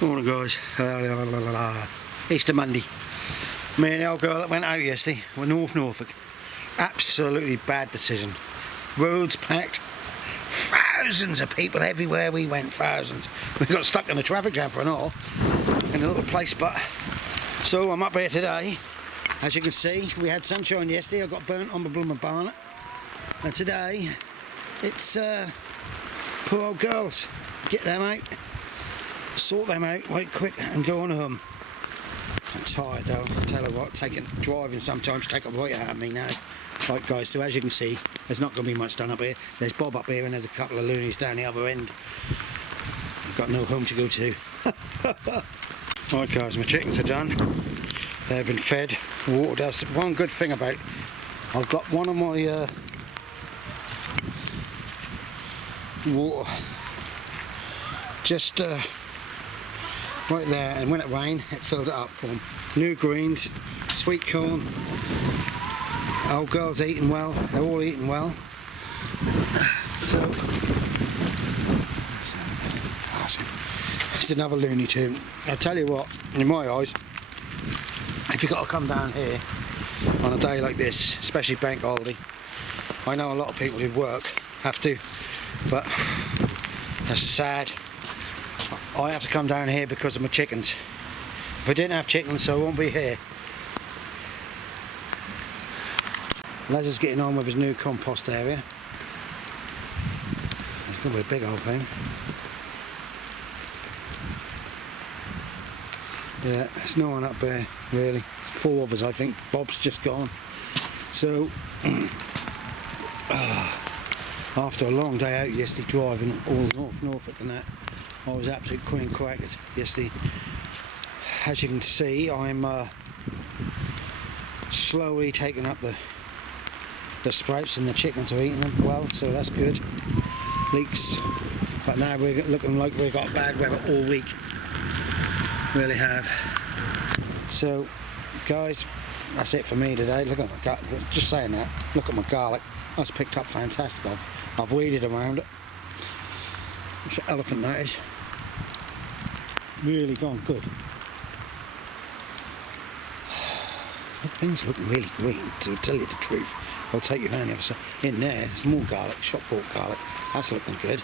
Morning guys, Easter Monday. Me and the old girl that went out yesterday were North Norfolk. Absolutely bad decision. Roads packed, thousands of people everywhere we went, thousands. We got stuck in a traffic jam for an hour in a little place, but so I'm up here today. As you can see, we had sunshine yesterday. I got burnt on the blooming barnet, and today it's poor old girls. Get them out, sort them out quite quick and go on home. I'm tired though, I tell you what, driving sometimes take a right out of me now. Right guys, so as you can see, there's not going to be much done up here. There's Bob up here and there's a couple of loonies down the other end. I've got no home to go to. Right guys, my chickens are done. They've been fed, watered. That's one good thing about it. I've got one of my water just right there, and when it rains it fills it up for them. New greens, sweet corn. Old girl's eating well, they're all eating well. So it's another Looney Tune. I tell you what, in my eyes, if you've got to come down here on a day like this, especially bank holiday, I know a lot of people who work have to, but that's sad. I have to come down here because of my chickens. If I didn't have chickens, I won't be here. Les is getting on with his new compost area. It's going to be a big old thing. Yeah, there's no one up there really. 4 of us, I think. Bob's just gone. So after a long day out yesterday driving all North Norfolk and that, I was absolutely queen cracked yesterday. As you can see, I'm slowly taking up the sprouts, and the chickens are eating them well, so that's good. Leeks, but now we're looking like we've got bad weather all week. Really have. So guys, that's it for me today. Look at my garlic. Just saying that, look at my garlic. That's picked up fantastic. I've weeded around it. Which elephant that is. Really gone good. Things looking really green, to tell you the truth. I'll take you down the other side. In there's more garlic, shop bought garlic. That's looking good.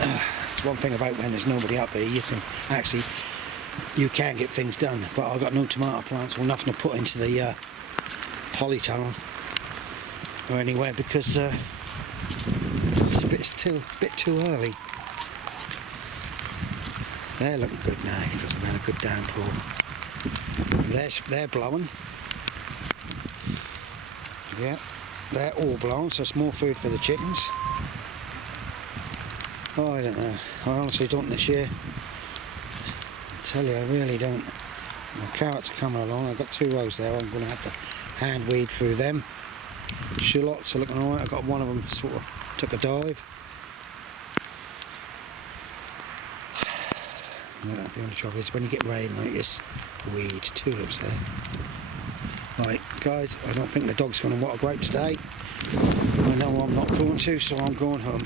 It's one thing about when there's nobody up here, you can get things done. But I've got no tomato plants or nothing to put into the polytunnel or anywhere because it's still a bit too early. They're looking good now because I've had a good downpour. They're blowing. Yeah, they're all blowing, so it's more food for the chickens. Oh, I don't know. I honestly don't this year. I tell you, I really don't. My carrots are coming along. I've got 2 rows there. I'm going to have to hand weed through them. Shallots are looking alright. I've got one of them sort of took a dive. Yeah, the only trouble is when you get rain like this, weed, tulips there. Right, guys, I don't think the dog's going to water grape today. I know I'm not going to, so I'm going home.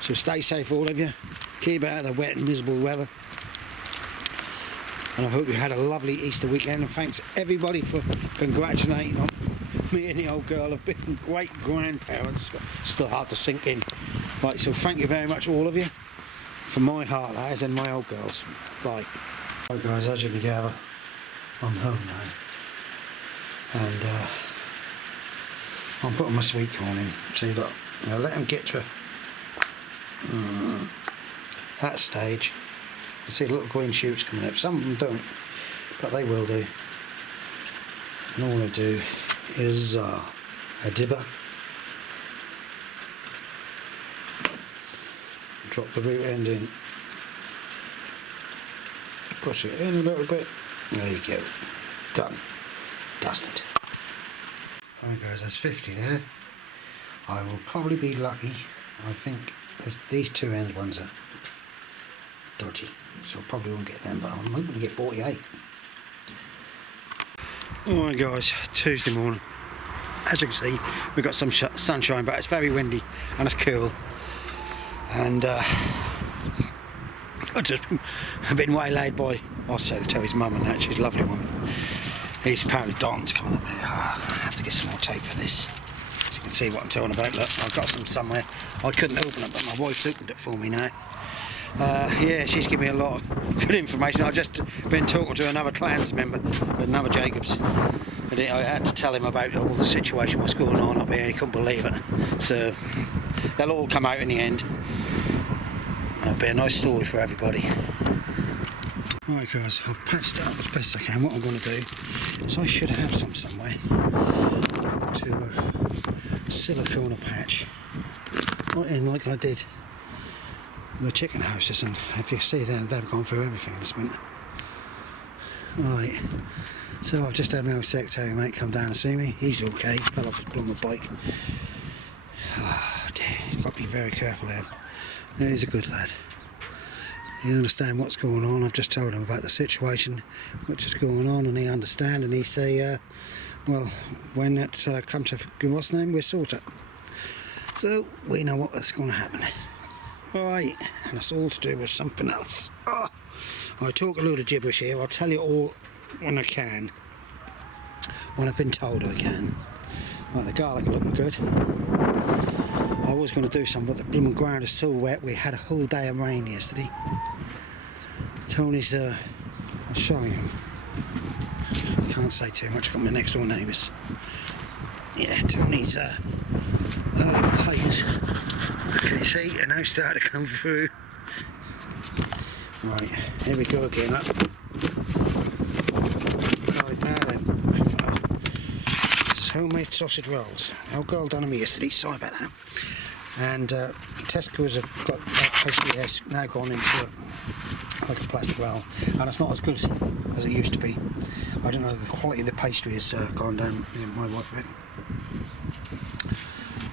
So stay safe, all of you. Keep out of the wet and miserable weather. And I hope you had a lovely Easter weekend. And thanks everybody for congratulating on me and the old girl have been great grandparents. Still hard to sink in. Right, so thank you very much, all of you. From my heart, that is, and my old girls. Bye. Right guys, as you can gather, I'm home now. And I'm putting my sweet corn in. See, look, I'll let them get to that stage. You see little green shoots coming up. Some of them don't, but they will do. And all I do is a dibber. Drop the root end in. Push it in a little bit. There you go. Done. Dusted. Alright guys, that's 50 there. I will probably be lucky. I think these 2 end ones are dodgy, so I probably won't get them, but I'm hoping to get 48. Alright guys, Tuesday morning. As you can see, we've got some sunshine, but it's very windy and it's cool. And I've just been waylaid by, I'll tell his mum and that, she's a lovely woman. He's apparently Don's coming up here. I have to get some more tape for this. So you can see what I'm talking about. Look, I've got some somewhere. I couldn't open it, but my wife's opened it for me now. Yeah, she's given me a lot of good information. I've just been talking to another clans member, another Jacobs. And I had to tell him about all the situation, what's going on up here, and he couldn't believe it. So they'll all come out in the end. It'll be a nice story for everybody. Right guys, I've patched it up as best I can. What I'm going to do is I should have some somewhere to silicone patch right in like I did the chicken houses, and if you see there, they've gone through everything this winter. Right, so I've just had my old secretary mate come down and see me. He's okay, fell off his plumber bike. Oh dear, he's got to be very careful there. He's a good lad. He understands what's going on. I've just told him about the situation which is going on, and he understands, and he say, well, when it comes to what's name, we'll sort it. So we know what's going to happen. Right, and it's all to do with something else. Oh, I talk a load of gibberish here. I'll tell you all when I can, when I've been told I can. Right, the garlic are looking good. I was going to do some, but the blooming ground is so wet. We had a whole day of rain yesterday. Tony's, I'll show you. I can't say too much, I've got my next door neighbours. Yeah, Tony's early potatoes. Can you see? They're now starting to come through. Right, here we go again. Up. Right, now then. This is homemade sausage rolls. Our girl done them yesterday, sorry about that. And Tesco's have got that pastry has now gone into like a plastic roll, and it's not as good as it used to be. I don't know, the quality of the pastry has gone down in my wife a bit.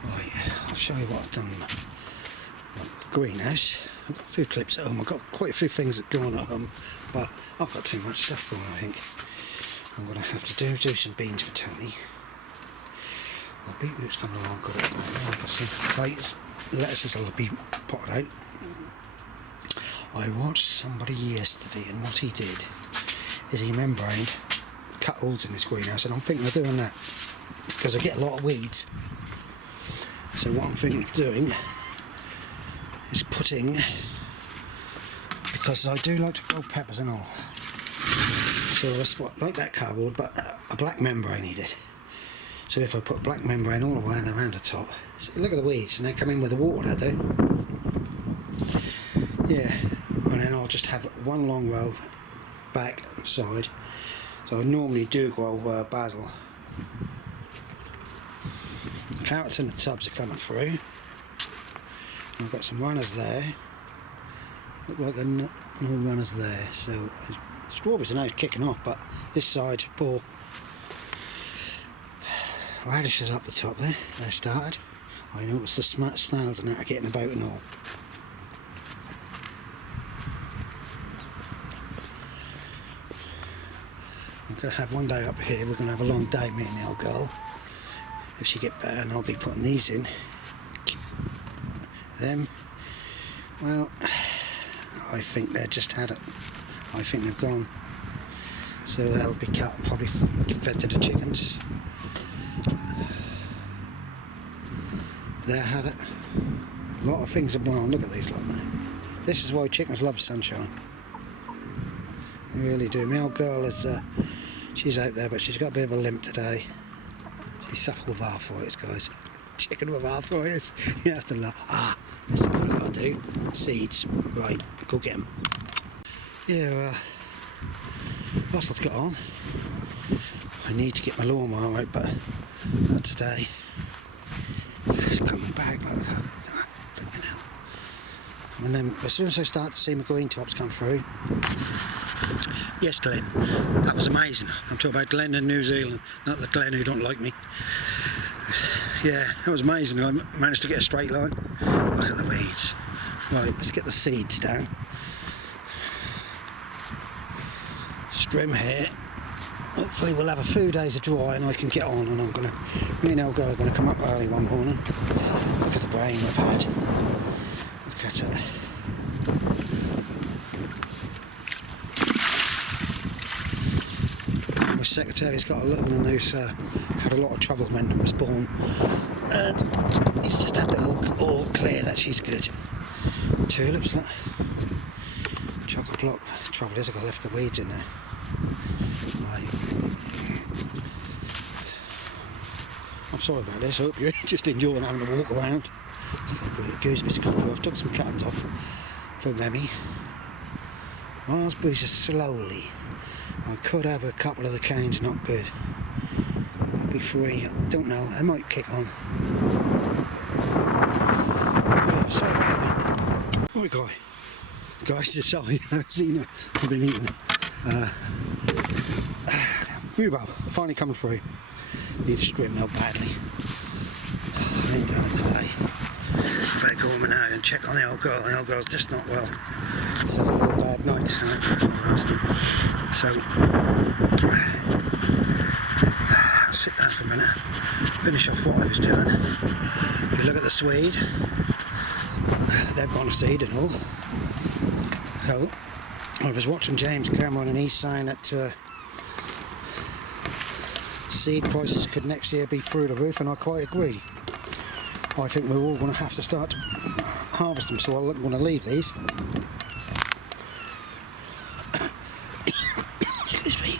Right, I'll show you what I've done in my greenhouse. I've got a few clips at home. I've got quite a few things that go on at home, but I've got too much stuff going on, I think. I'm going to have to do some beans for Tony. The beetroot's coming along good at the moment. I've got some potatoes, lettuces will be potted out. I watched somebody yesterday, and what he did is he membraned, cut holes in his greenhouse, and I'm thinking of doing that because I get a lot of weeds. So what I'm thinking of doing is putting, because I do like to grow peppers and all, so it's like that cardboard, but a black membrane he did. So if I put black membrane all the way around the top, so look at the weeds, and they come in with the water, they do. Yeah, and then I'll just have one long row back and side. So I normally do grow basil. Carrots in the tubs are coming through. I've got some runners there. Look like no runners there. So the strawberries are now kicking off, but this side poor. Radishes up the top there, they started. I noticed the snails and that are getting about and all. I'm going to have one day up here, we're going to have a long day, me and the old girl. If she get better, and I'll be putting these in. Them, well, I think they've just had it. I think they've gone. So they'll be cut and probably fed to the chickens. There had it. A lot of things are blown. Look at these like that. This is why chickens love sunshine. They really do. My old girl is, she's out there, but she's got a bit of a limp today. She suffered with arthritis, guys. Chicken with arthritis. You have to laugh. Ah, that's what I've got to do. Seeds. Right, go get them. Yeah, Russell's got on. I need to get my lawnmower out, but not today. It's coming back like that. And then as soon as I start to see my green tops come through. Yes, Glenn, that was amazing. I'm talking about Glenn in New Zealand, not the Glenn who don't like me. Yeah, that was amazing. I managed to get a straight line. Look at the weeds. Right, let's get the seeds down. Strim here. Hopefully we'll have a few days of dry and I can get on, and me and our girl are going to come up early one morning. Look at the rain we've had. Look at it. My secretary's got a little one who's had a lot of trouble when he was born, and he's just had the all clear that she's good. Tulips, look. Chocolate block. The trouble is I've got left the weeds in there. Right. I'm sorry about this, I hope you're just enjoying having a walk around. Gooseberries come through. I've took some cuttings off for Remy. Raspberries are slowly. I could have a couple of the canes not good. I'll be free. I don't know. I might kick on. Oh, sorry about the wind. Right, guys, sorry. I've been eating. Rhubarb finally coming through. Need a strip mill badly. I ain't done it today. Better go home now and check on the old girl. The old girl's just not well. It's had a real bad night tonight. So I'll sit down for a minute, finish off what I was doing. If you look at the swede, they've gone to seed and all. So I was watching James Cameron and he's saying that seed prices could next year be through the roof, and I quite agree. I think we're all going to have to start to harvest them, so I'm going to leave these. Excuse me.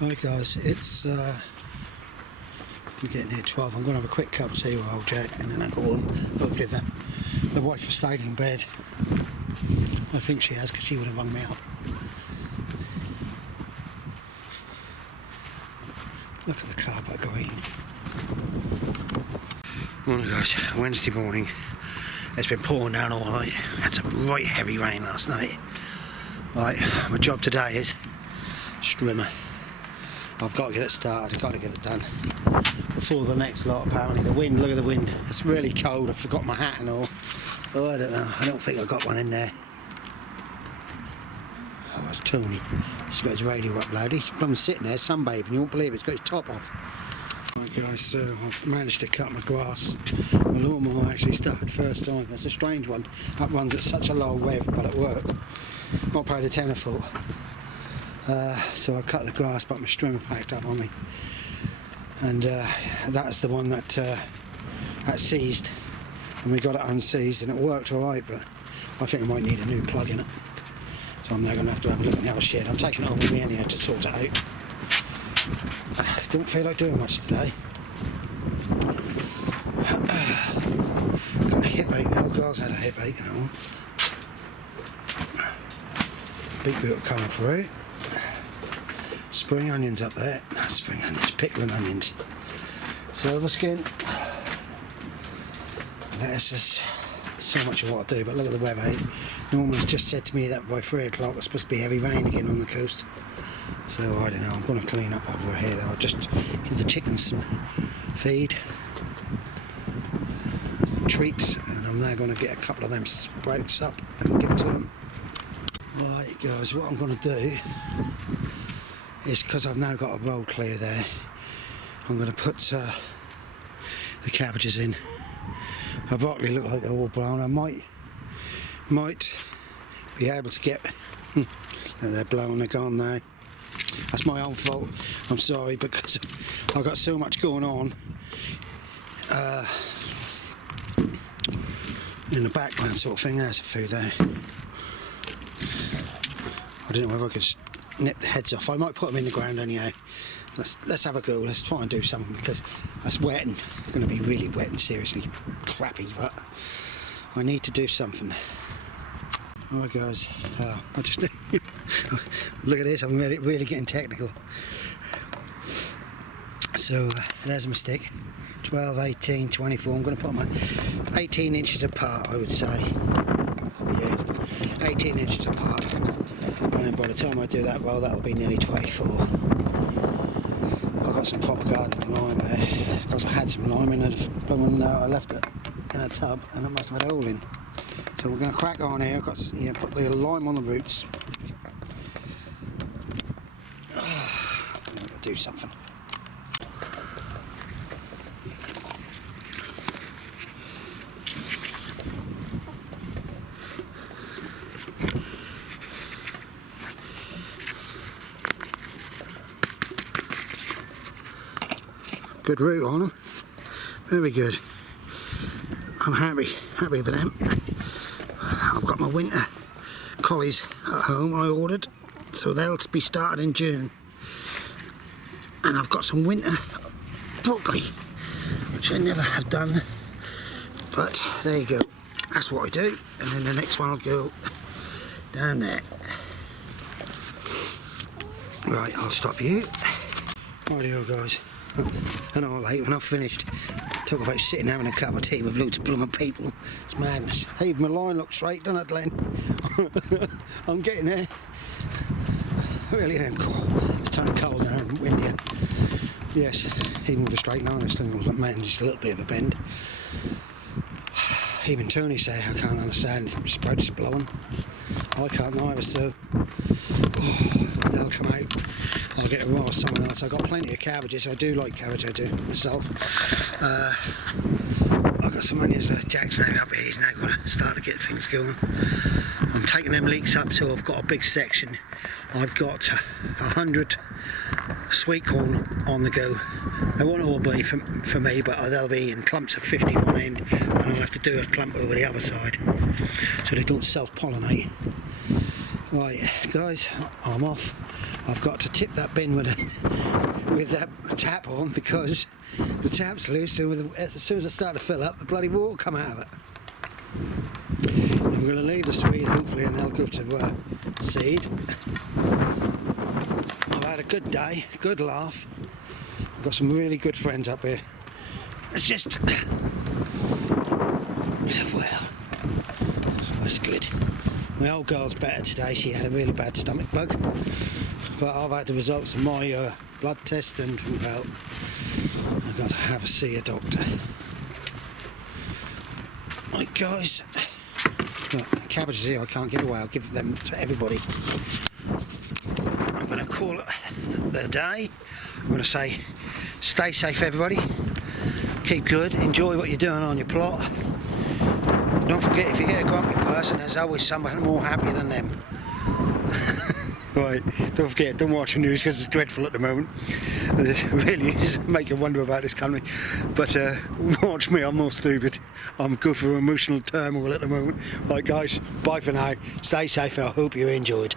Right guys, it's I'm getting near 12. I'm going to have a quick cup of tea with old Jack and then I'll go home. Hopefully the wife has stayed in bed. I think she has, because she would have rung me up. Look at the carpet green. Morning guys, Wednesday morning. It's been pouring down all night. Had some right heavy rain last night. Right, my job today is strimmer. I've got to get it started, I've got to get it done before the next lot apparently. The wind, look at the wind. It's really cold, I forgot my hat and all. Oh, I don't know, I don't think I got one in there. Oh, that's Tony. He's got his radio up loud. He's sitting there sunbathing, you won't believe it. He's got his top off. Right guys, so I've managed to cut my grass. My lawnmower actually started first time. That's a strange one. That runs at such a low rev, but at work. Not paid a tenner for. So I cut the grass, but my strimmer packed up on me. And that's the one that seized. And we got it unseized and it worked alright, but I think I might need a new plug in it. So I'm now going to have a look in the other shed. I'm taking it home with me anyhow to sort it out. Don't feel like doing much today. Got a hip ache now. Girls had a hip ache and all. Beetroot coming through. Spring onions up there. No, spring onions, pickling onions. Silver skin. Lettuces. So much of what I do, but look at the weather. Norman's just said to me that by 3 o'clock it's supposed to be heavy rain again on the coast. So I don't know, I'm going to clean up over here though. I'll just give the chickens some feed, treats, and I'm now going to get a couple of them sprouts up and give it to them. Right guys, what I'm going to do is, because I've now got a roll clear there, I'm going to put the cabbages in. My broccoli look like they're all brown. I might be able to get they're blown, they're gone now. That's my own fault. I'm sorry, because I've got so much going on in the background sort of thing. There's a few there. I don't know whether I could nip the heads off. I might put them in the ground anyhow. Let's have a go. Let's try and do something, because that's wet and going to be really wet and seriously crappy, but I need to do something. Alright guys, I just look at this, I'm really getting technical. So there's my stick, 12, 18, 24, I'm going to put them 18 inches apart, I would say. Yeah, 18 inches apart, and then by the time I do that roll, that'll be nearly 24. I've got some proper garden lime there, because I had some lime in it, I left it in a tub and it must have had a hole in. So we're going to crack on here. I've got put the lime on the roots. I'm going to do something. Good root on them. Very good. I'm happy with them. I've got my winter collies at home I ordered, so they'll be started in June. And I've got some winter broccoli, which I never have done, but there you go. That's what I do. And then the next one will go down there. Right, I'll stop you. Rightio guys, an hour late when I've finished. Talk about sitting having a cup of tea with loads of blooming people. It's madness. Hey, my line looks straight, doesn't it, Glenn? I'm getting there. I really am cool. It's turning cold now and windier. Yes, even with a straight line, it's still just a little bit of a bend. Even Tony say I can't understand, sprouts blowing. I can't either, so they'll come out. I'll get a raw someone else. I've got plenty of cabbages. I do like cabbage, I do myself. I've got some onions. Jack's now up here. He's now going to start to get things going. I'm taking them leeks up till I've got a big section. I've got 100 sweet corn on the go. They won't all be for me, but they'll be in clumps of 50 one end, and I'll have to do a clump over the other side so they don't self-pollinate. Right, guys, I'm off. I've got to tip that bin with that tap on because the tap's loose, and as soon as I start to fill up, the bloody water come out of it. I'm going to leave the Swede, hopefully, and they'll go to seed. I've had a good day, good laugh. I've got some really good friends up here. It's just, well, it's good. My old girl's better today. She had a really bad stomach bug, but I've had the results of my blood test, and well, I've got to have a see a doctor. Right, guys. Look, cabbages here I can't give away. I'll give them to everybody. I'm going to call it the day. I'm going to say, stay safe, everybody. Keep good. Enjoy what you're doing on your plot. Don't forget, if you get a grumpy person, there's always someone more happy than them. Right, don't forget, don't watch the news because it's dreadful at the moment. It really is make you wonder about this country. But watch me, I'm more stupid. I'm good for emotional turmoil at the moment. Right guys, bye for now. Stay safe and I hope you enjoyed.